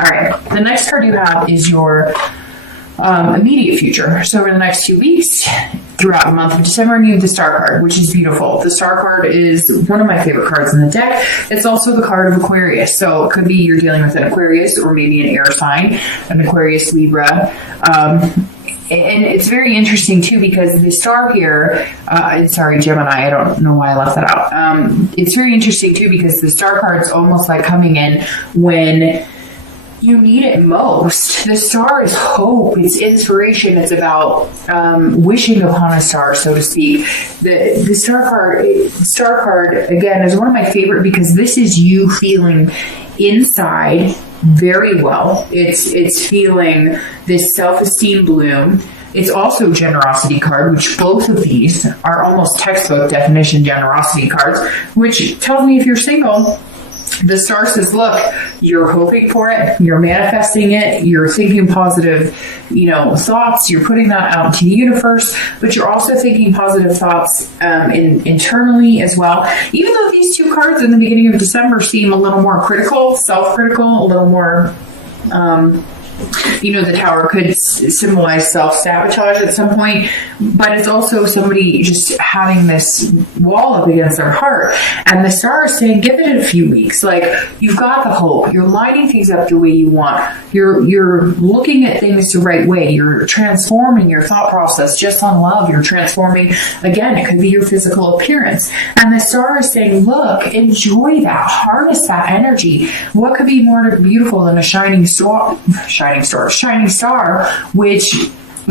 All right. The next card you have is your immediate future. So over the next 2 weeks, throughout the month of December, you have the Star card, which is beautiful. The Star card is one of my favorite cards in the deck. It's also the card of Aquarius. So it could be you're dealing with an Aquarius or maybe an air sign, an Aquarius, Libra. And it's very interesting too because the star here, sorry, Gemini, I don't know why I left that out. It's very interesting too because the Star card's almost like coming in when you need it most. The star is hope, it's inspiration, it's about wishing upon a star, so to speak. The star card again is one of my favorite because this is you feeling inside very well. It's feeling this self-esteem bloom. It's also generosity card, which both of these are almost textbook definition generosity cards, which tells me if you're single, the star says, look, you're hoping for it, you're manifesting it, you're thinking positive, thoughts, you're putting that out to the universe, but you're also thinking positive thoughts internally as well. Even though these two cards in the beginning of December seem a little more critical, self-critical, a little more the Tower could symbolize self-sabotage at some point, but it's also somebody just having this wall up against their heart. And the Star is saying, give it a few weeks. Like, you've got the hope. You're lining things up the way you want. You're looking at things the right way. You're transforming your thought process just on love. You're transforming, again, it could be your physical appearance. And the Star is saying, look, enjoy that. Harness that energy. What could be more beautiful than a shining star, which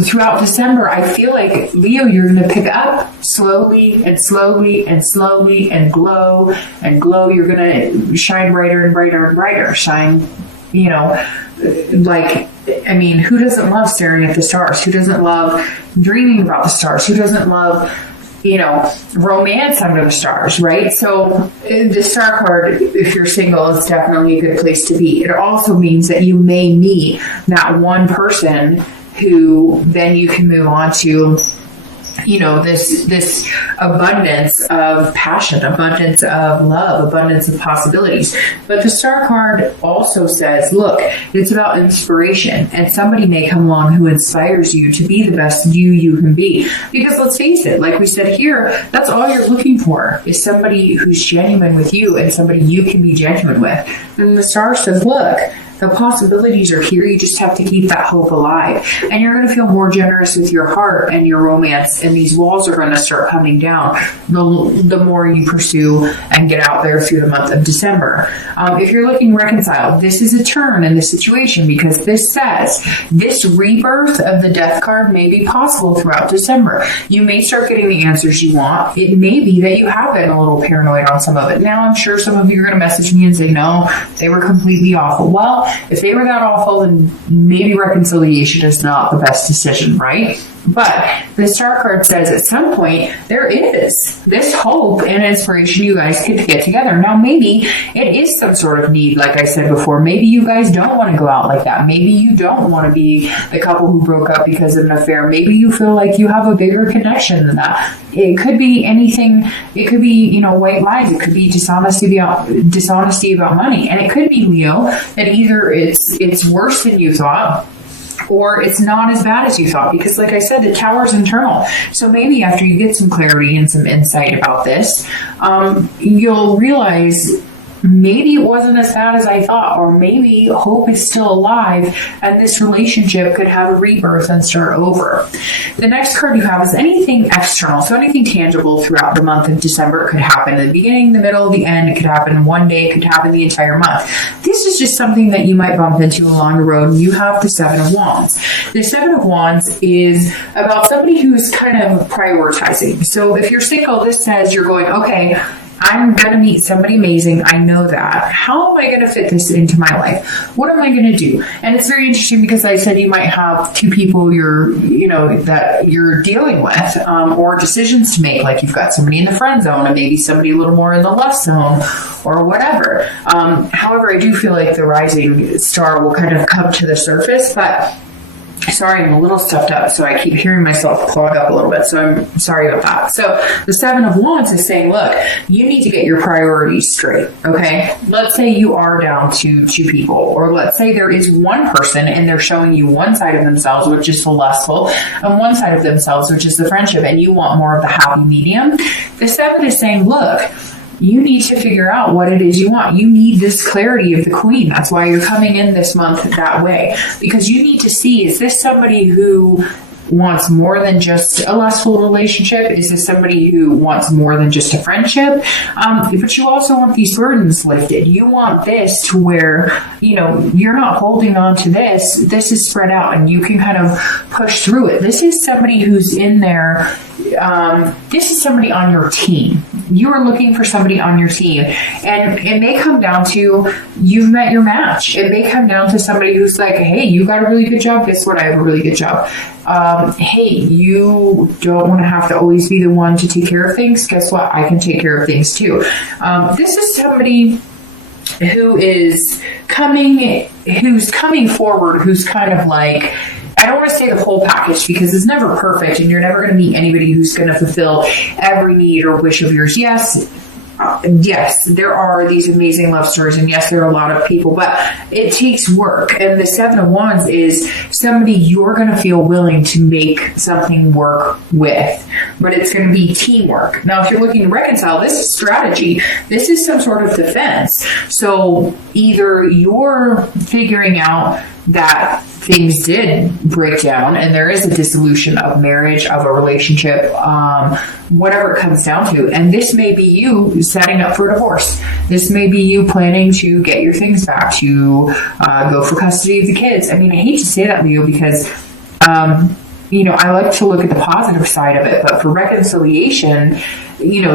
throughout December, I feel like, Leo, you're going to pick up slowly and slowly and slowly and glow and glow. You're going to shine brighter and brighter and brighter. Shine, who doesn't love staring at the stars? Who doesn't love dreaming about the stars? Who doesn't love romance under the stars, right? So the Star card, if you're single, is definitely a good place to be. It also means that you may meet that one person who then you can move on to, this abundance of passion, abundance of love, abundance of possibilities. But the Star card also says, look, it's about inspiration, and somebody may come along who inspires you to be the best you can be. Because let's face it, like we said here, that's all you're looking for is somebody who's genuine with you and somebody you can be genuine with. And the Star says, look, the possibilities are here. You just have to keep that hope alive. And you're going to feel more generous with your heart and your romance. And these walls are going to start coming down the more you pursue and get out there through the month of December. If you're looking reconciled, this is a turn in the situation because this says this rebirth of the Death card may be possible throughout December. You may start getting the answers you want. It may be that you have been a little paranoid on some of it. Now, I'm sure some of you are going to message me and say, no, they were completely awful. Well, if they were that awful, then maybe reconciliation is not the best decision, right? But the Star card says at some point there is this hope and inspiration you guys could get together. Now, maybe it is some sort of need, like I said before. Maybe you guys don't want to go out like that. Maybe you don't want to be the couple who broke up because of an affair. Maybe you feel like you have a bigger connection than that. It could be anything. It could be, white lies. It could be dishonesty about money. And it could be, Leo, that either it's worse than you thought, or it's not as bad as you thought, because like I said, the Tower's internal. So maybe after you get some clarity and some insight about this, you'll realize maybe it wasn't as bad as I thought, or maybe hope is still alive and this relationship could have a rebirth and start over. The next card you have is anything external, so anything tangible throughout the month of December. It could happen in the beginning, the middle, the end. It could happen one day. It could happen the entire month. This is just something that you might bump into along the road. You have the Seven of Wands. The Seven of Wands is about somebody who's kind of prioritizing. So if you're single, this says you're going, okay, I'm going to meet somebody amazing. I know that. How am I going to fit this into my life? What am I going to do? And it's very interesting because I said you might have two people that you're dealing with, or decisions to make. Like you've got somebody in the friend zone and maybe somebody a little more in the left zone or whatever. However, I do feel like the rising star will kind of come to the surface, but Sorry, I'm a little stuffed up, so I keep hearing myself clog up a little bit, so I'm sorry about that. So the Seven of Wands is saying, look, you need to get your priorities straight, okay? Let's say you are down to 2 people, or let's say there is one person and they're showing you one side of themselves, which is the lustful, and one side of themselves, which is the friendship, and you want more of the happy medium. The Seven is saying, look, you need to figure out what it is you want. You need this clarity of the Queen. That's why you're coming in this month that way. Because you need to see, is this somebody who wants more than just a lustful relationship? Is this somebody who wants more than just a friendship? But you also want these burdens lifted. You want this to where, you're not holding on to this. This is spread out and you can kind of push through it. This is somebody who's in there. This is somebody on your team. You are looking for somebody on your team. And it may come down to you've met your match. It may come down to somebody who's like, hey, you got a really good job. Guess what? I have a really good job. Hey, you don't want to have to always be the one to take care of things. Guess what? I can take care of things too. This is somebody who is coming forward, who's kind of like, I don't want to say the whole package because it's never perfect and you're never going to meet anybody who's going to fulfill every need or wish of yours. Yes, there are these amazing love stories, and yes, there are a lot of people, but it takes work. And the Seven of Wands is somebody you're going to feel willing to make something work with, but it's going to be teamwork. Now, if you're looking to reconcile, this is strategy. This is some sort of defense. So either you're figuring out that things did break down and there is a dissolution of marriage, of a relationship, whatever it comes down to. And this may be you setting up for divorce. This may be you planning to get your things back, to go for custody of the kids. I mean, I hate to say that, Leo, because I like to look at the positive side of it, but for reconciliation,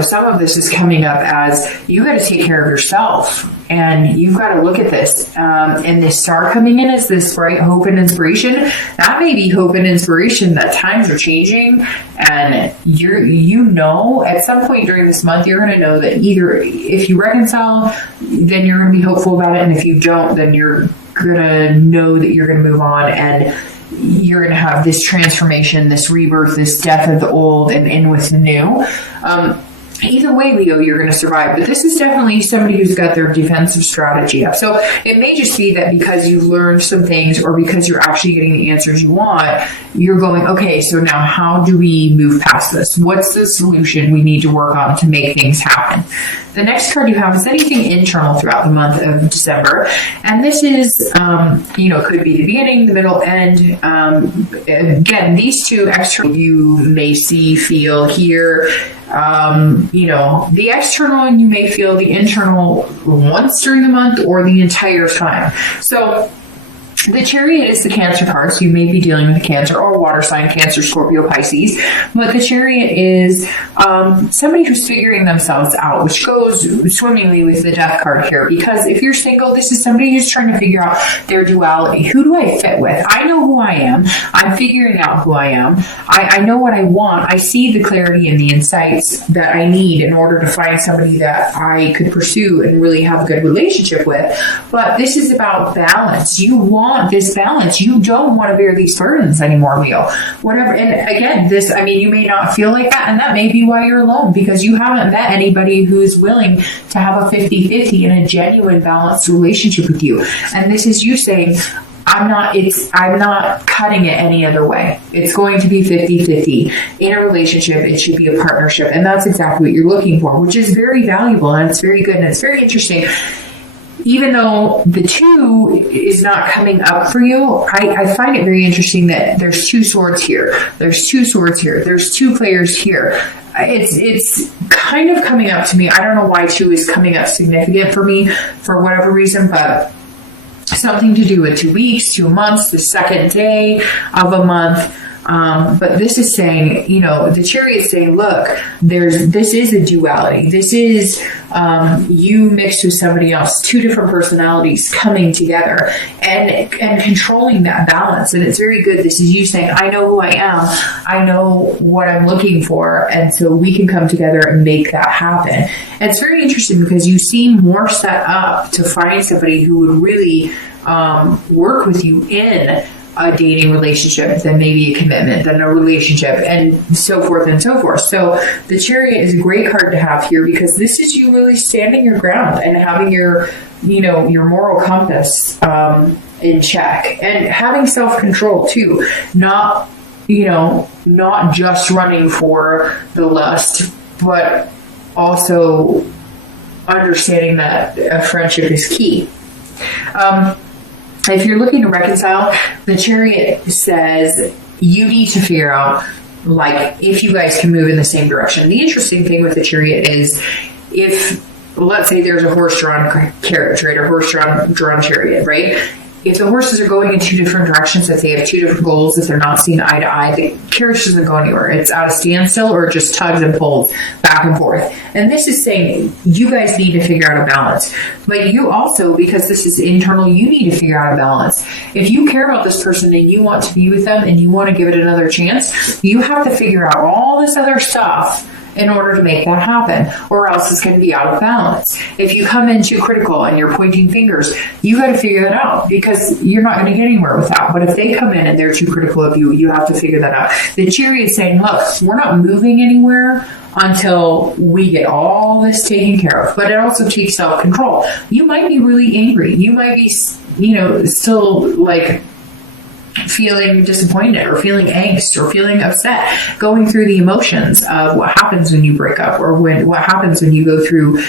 some of this is coming up as you got to take care of yourself and you've got to look at this. And this star coming in is this bright hope and inspiration. That may be hope and inspiration that times are changing, and at some point during this month, you're going to know that either if you reconcile, then you're going to be hopeful about it, and if you don't, then you're going to know that you're going to move on and you're going to have this transformation, this rebirth, this death of the old and in with the new. Either way, Leo, you're going to survive. But this is definitely somebody who's got their defensive strategy up. So it may just be that because you've learned some things or because you're actually getting the answers you want, you're going, okay, so now how do we move past this? What's the solution we need to work on to make things happen? The next card you have is anything internal throughout the month of December. And this is, could be the beginning, the middle, end. Again, these two external you may see, feel, hear. The external and you may feel the internal once during the month or the entire time. So the Chariot is the Cancer card, so you may be dealing with a Cancer or water sign, Cancer, Scorpio, Pisces. But the Chariot is somebody who's figuring themselves out, which goes swimmingly with the Death card here. Because if you're single, this is somebody who's trying to figure out their duality. Who do I fit with? I know who I am. I'm figuring out who I am. I know what I want. I see the clarity and the insights that I need in order to find somebody that I could pursue and really have a good relationship with. But this is about balance. You want this balance. You don't want to bear these burdens anymore, Leo. Whatever. And again, you may not feel like that, and that may be why you're alone, because you haven't met anybody who's willing to have a 50-50 in a genuine balanced relationship with you. And this is you saying, I'm not cutting it any other way. It's going to be 50-50. In a relationship, it should be a partnership. And that's exactly what you're looking for, which is very valuable and it's very good and it's very interesting. Even though the 2 is not coming up for you, I find it very interesting that there's 2 swords here. There's 2 swords here. There's 2 players here. It's kind of coming up to me. I don't know why 2 is coming up significant for me for whatever reason, but something to do with 2 weeks, 2 months, the second day of a month. But this is saying, the Chariot is saying, look, this is a duality. This is you mixed with somebody else, 2 different personalities coming together and controlling that balance. And it's very good. This is you saying, I know who I am. I know what I'm looking for. And so we can come together and make that happen. And it's very interesting because you seem more set up to find somebody who would really work with you in a dating relationship, then maybe a commitment, then a relationship, and so forth and so forth. So the Chariot is a great card to have here because this is you really standing your ground and having your moral compass in check and having self-control too. Not just running for the lust, but also understanding that a friendship is key. If you're looking to reconcile, the Chariot says you need to figure out, like, if you guys can move in the same direction. The interesting thing with the Chariot is if, let's say there's a horse-drawn carriage, right? A horse-drawn chariot, right? If the horses are going in two different directions, if they have two different goals, if they're not seeing eye to eye, the carriage doesn't go anywhere. It's at a standstill or just tugs and pulls back and forth. And this is saying you guys need to figure out a balance. But you also, because this is internal, you need to figure out a balance. If you care about this person and you want to be with them and you want to give it another chance, you have to figure out all this other stuff in order to make that happen, or else it's going to be out of balance. If you come in too critical and you're pointing fingers, you got to figure that out because you're not going to get anywhere with that. But if they come in and they're too critical of you, you have to figure that out. The Chariot is saying, look, we're not moving anywhere until we get all this taken care of. But it also takes self-control. You might be really angry. You might be, still like feeling disappointed or feeling angst or feeling upset, going through the emotions of what happens when you break up or what happens when you go through,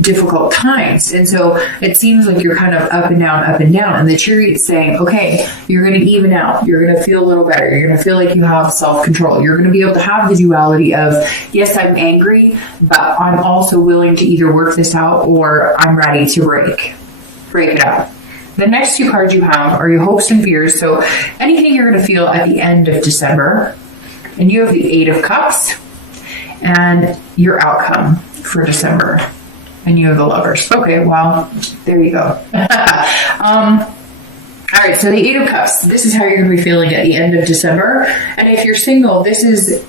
difficult times. And so it seems like you're kind of up and down. And the Chariot's saying, okay, you're going to even out. You're going to feel a little better. You're going to feel like you have self-control. You're going to be able to have the duality of, yes, I'm angry, but I'm also willing to either work this out or I'm ready to break it up. The next two cards you have are your hopes and fears. So anything you're going to feel at the end of December. And you have the Eight of Cups and your outcome for December. And you have the Lovers. Okay, well, there you go. All right, so the Eight of Cups, this is how you're going to be feeling at the end of December. And if you're single, this is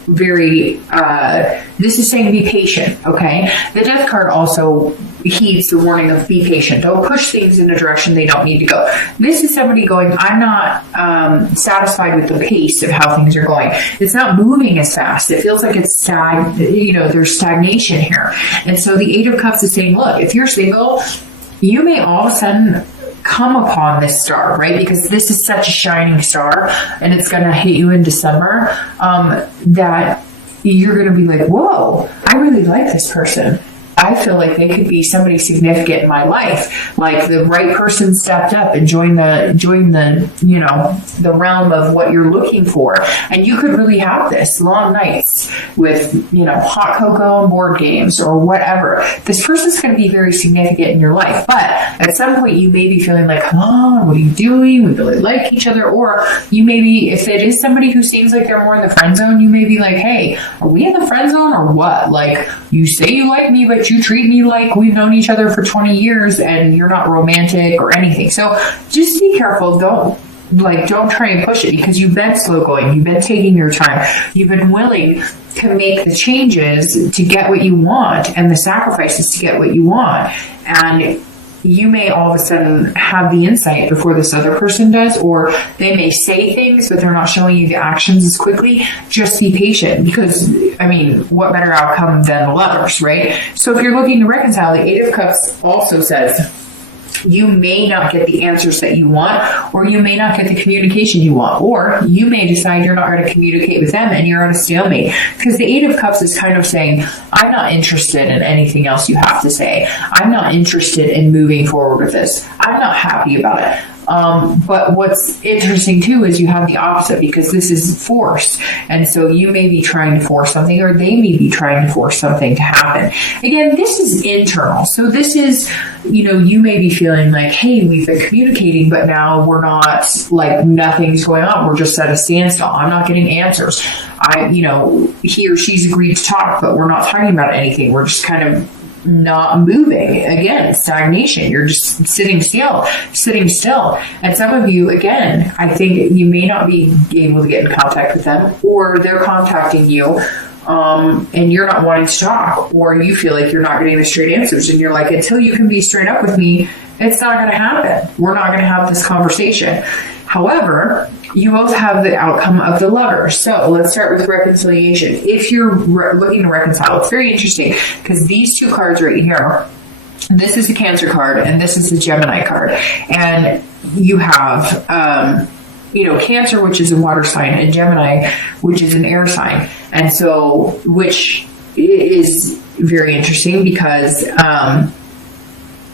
saying be patient, okay? The Death card also heeds the warning of be patient. Don't push things in a direction they don't need to go. This is somebody going, I'm not satisfied with the pace of how things are going. It's not moving as fast. It feels like it's there's stagnation here. And so the Eight of Cups is saying, look, if you're single, you may all of a sudden come upon this star, right? Because this is such a shining star and it's going to hit you in December, that you're going to be like, whoa, I really like this person. I feel like they could be somebody significant in my life. Like the right person stepped up and joined the realm of what you're looking for. And you could really have this long nights with, hot cocoa and board games or whatever. This person's going to be very significant in your life. But at some point you may be feeling like, come on, what are you doing? We really like each other. Or you may be, if it is somebody who seems like they're more in the friend zone, you may be like, hey, are we in the friend zone or what? Like, you say you like me, but you treat me like we've known each other for 20 years and you're not romantic or anything. So just be careful. Don't try and push it because you've been slow going. You've been taking your time. You've been willing to make the changes to get what you want and the sacrifices to get what you want. And you may all of a sudden have the insight before this other person does, or they may say things, but they're not showing you the actions as quickly. Just be patient because, what better outcome than the Lovers, right? So if you're looking to reconcile, the Eight of Cups also says you may not get the answers that you want, or you may not get the communication you want, or you may decide you're not going to communicate with them and you're on a stalemate. Because the Eight of Cups is kind of saying, I'm not interested in anything else you have to say. I'm not interested in moving forward with this. I'm not happy about it. But what's interesting too is you have the opposite because this is force. And so you may be trying to force something or they may be trying to force something to happen. Again, this is internal. So this is, you may be feeling like, hey, we've been communicating, but now we're not, like, nothing's going on. We're just at a standstill. I'm not getting answers. He or she's agreed to talk, but we're not talking about anything. We're just kind of not moving. Again, stagnation. You're just sitting still. And some of you, again, I think you may not be able to get in contact with them, or they're contacting you and you're not wanting to talk, or you feel like you're not getting the straight answers and you're like, until you can be straight up with me, It's not going to happen. We're not going to have this conversation. However, you both have the outcome of the Lover. So let's start with reconciliation. If you're looking to reconcile, it's very interesting because these two cards right here, this is the Cancer card and this is the Gemini card. And you have, Cancer, which is a water sign, and Gemini, which is an air sign. And so, which is very interesting because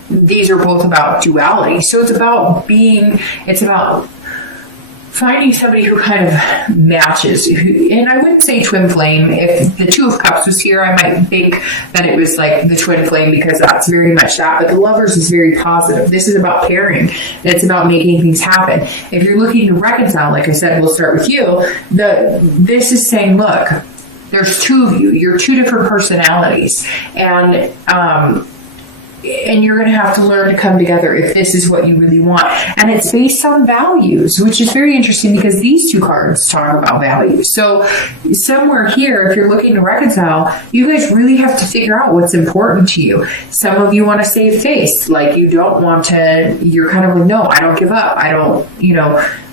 these are both about duality. So it's about finding somebody who kind of matches. And I wouldn't say twin flame. If the Two of Cups was here, I might think that it was like the twin flame because that's very much that. But the Lovers is very positive. This is about pairing. It's about making things happen. If you're looking to reconcile, like I said, we'll start with you. This is saying, look, there's two of you. You're two different personalities. And you're going to have to learn to come together if this is what you really want. And it's based on values, which is very interesting because these two cards talk about values. So somewhere here, if you're looking to reconcile, you guys really have to figure out what's important to you. Some of you want to save face. Like you don't want to, you're kind of like, no, I don't give up. I don't,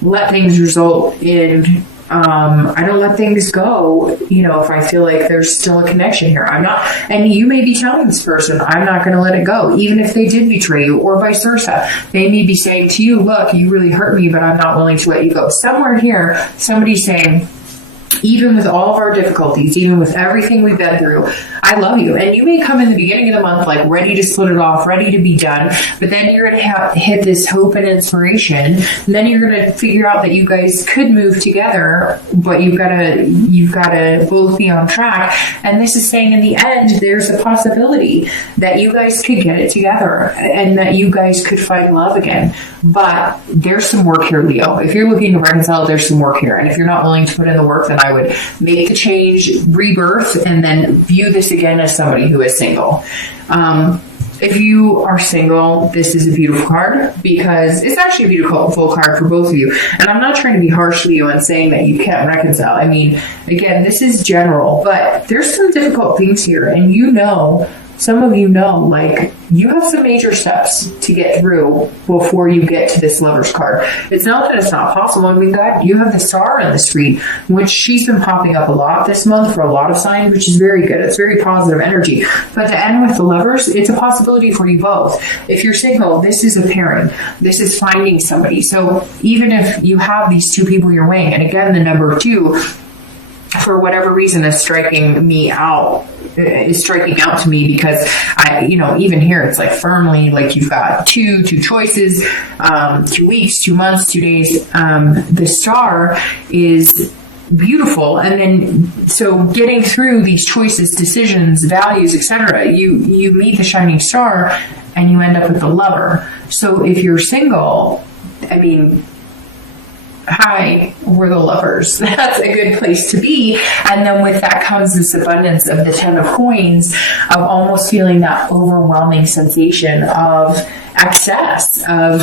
let things result in I don't let things go, if I feel like there's still a connection here. I'm not, and you may be telling this person, I'm not going to let it go, even if they did betray you, or vice versa. They may be saying to you, look, you really hurt me, but I'm not willing to let you go. Somewhere here, somebody's saying, even with all of our difficulties, even with everything we've been through, I love you. And you may come in the beginning of the month like ready to split it off, ready to be done, but then you're going to hit this hope and inspiration. And then you're going to figure out that you guys could move together, but you've got to both be on track. And this is saying in the end, there's a possibility that you guys could get it together and that you guys could find love again. But there's some work here, Leo. If you're looking to reconcile, there's some work here. And if you're not willing to put in the work, then I would make the change, rebirth, and then view this again as somebody who is single. If you are single, this is a beautiful card because it's actually a beautiful card for both of you. And I'm not trying to be harsh, Leo, and saying that you can't reconcile. I mean, again, this is general, but there's some difficult things here. And some of you know, like, you have some major steps to get through before you get to this Lover's card. It's not that it's not possible. I mean, God, you have the Star in the street, which she's been popping up a lot this month for a lot of signs, which is very good. It's very positive energy. But to end with the Lovers, it's a possibility for you both. If you're single, this is a pairing. This is finding somebody. So even if you have these two people you're weighing, and again, the number 2, for whatever reason, is striking out to me because I, even here, it's like firmly like you've got two choices, 2 weeks, 2 months, 2 days. The Star is beautiful. And then, so getting through these choices, decisions, values, etc., you meet the shining star and you end up with the Lover. So if you're single, I mean, hi, we're the Lovers. That's a good place to be. And then with that comes this abundance of the 10 of coins, of almost feeling that overwhelming sensation of excess, of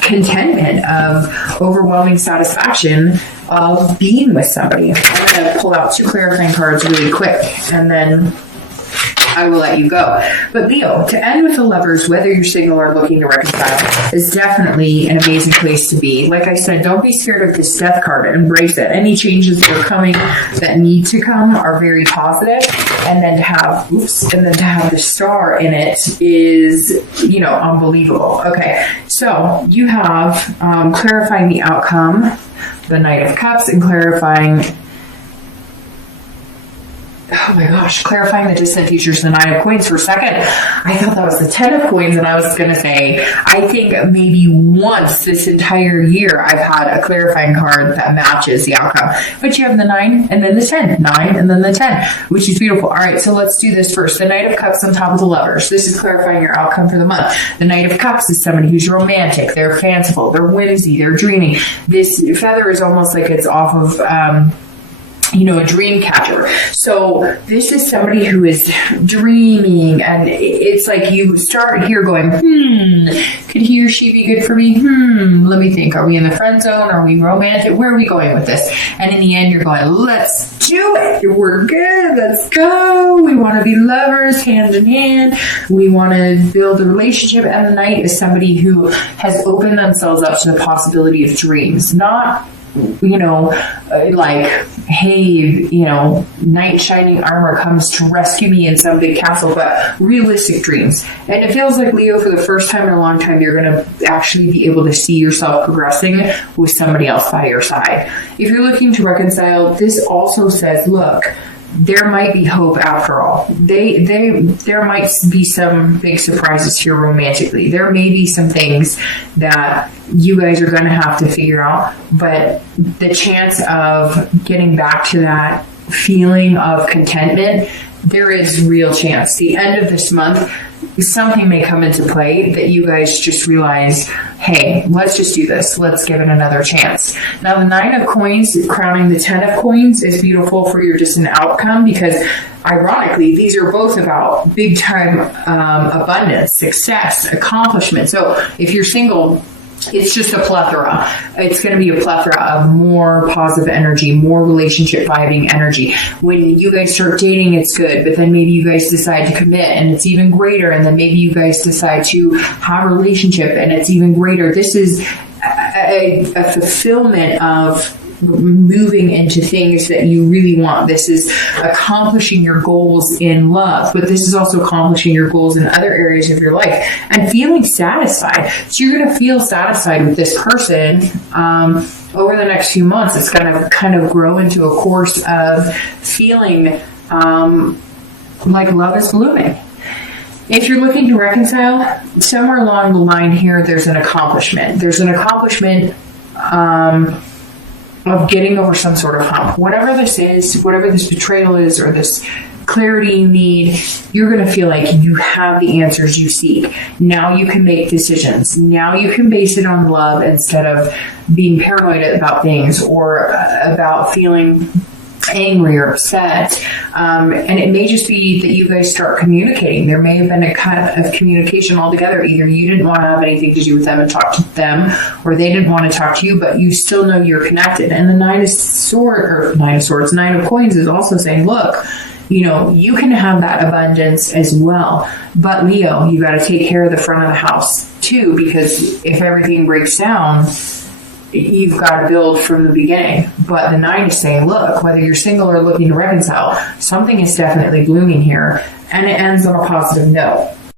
contentment, of overwhelming satisfaction of being with somebody. I'm going to pull out 2 clarifying cards really quick, and then I will let you go. But Leo, to end with the Lovers, whether you're single or looking to reconcile, is definitely an amazing place to be. Like I said, don't be scared of this Death card. Embrace it. Any changes that are coming, that need to come, are very positive. And then to have the Star in it is, unbelievable. Okay, so you have clarifying the outcome, the Knight of Cups, and clarifying the distant futures, the 9 of coins. For a second, I thought that was the 10 of coins, and I was going to say, I think maybe once this entire year I've had a clarifying card that matches the outcome. But you have the 9 and then the 10, 9 and then the 10, which is beautiful. All right, so let's do this first. The Knight of Cups on top of the Lovers. This is clarifying your outcome for the month. The Knight of Cups is somebody who's romantic. They're fanciful. They're whimsy. They're dreaming. This feather is almost like it's off of a dream catcher. So this is somebody who is dreaming, and it's like you start here going, could he or she be good for me? Let me think. Are we in the friend zone? Are we romantic? Where are we going with this? And in the end, you're going, let's do it. We're good. Let's go. We want to be lovers, hand in hand. We want to build a relationship. And the Knight is somebody who has opened themselves up to the possibility of dreams, not like, hey, knight shining armor comes to rescue me in some big castle, but realistic dreams. And it feels like, Leo, for the first time in a long time, you're going to actually be able to see yourself progressing with somebody else by your side. If you're looking to reconcile, this also says, look, there might be hope after all. There might be some big surprises here romantically. There may be some things that you guys are going to have to figure out, but the chance of getting back to that feeling of contentment, there is real chance. The end of this month, something may come into play that you guys just realize, hey, let's just do this. Let's give it another chance. Now, the 9 of coins crowning the 10 of coins is beautiful for your distant outcome, because ironically, these are both about big time abundance, success, accomplishment. So if you're single, it's just a plethora. It's going to be a plethora of more positive energy, more relationship vibing energy. When you guys start dating, it's good, but then maybe you guys decide to commit and it's even greater. And then maybe you guys decide to have a relationship and it's even greater. This is a fulfillment of moving into things that you really want. This is accomplishing your goals in love, but this is also accomplishing your goals in other areas of your life and feeling satisfied. So you're going to feel satisfied with this person over the next few months. It's going to kind of grow into a course of feeling like love is blooming. If you're looking to reconcile, somewhere along the line here, there's an accomplishment. There's an accomplishment of getting over some sort of hump. Whatever this is, whatever this betrayal is, or this clarity you need, you're going to feel like you have the answers you seek. Now you can make decisions. Now you can base it on love instead of being paranoid about things or about feeling angry or upset. And it may just be that you guys start communicating. There may have been a cut of communication altogether. Either you didn't want to have anything to do with them and talk to them, or they didn't want to talk to you, but you still know you're connected. And the Nine of Coins is also saying, look, you can have that abundance as well. But Leo, you got to take care of the front of the house too, because if everything breaks down, you've got to build from the beginning. But the 9 is saying, look, whether you're single or looking to reconcile, something is definitely blooming here, and it ends on a positive note.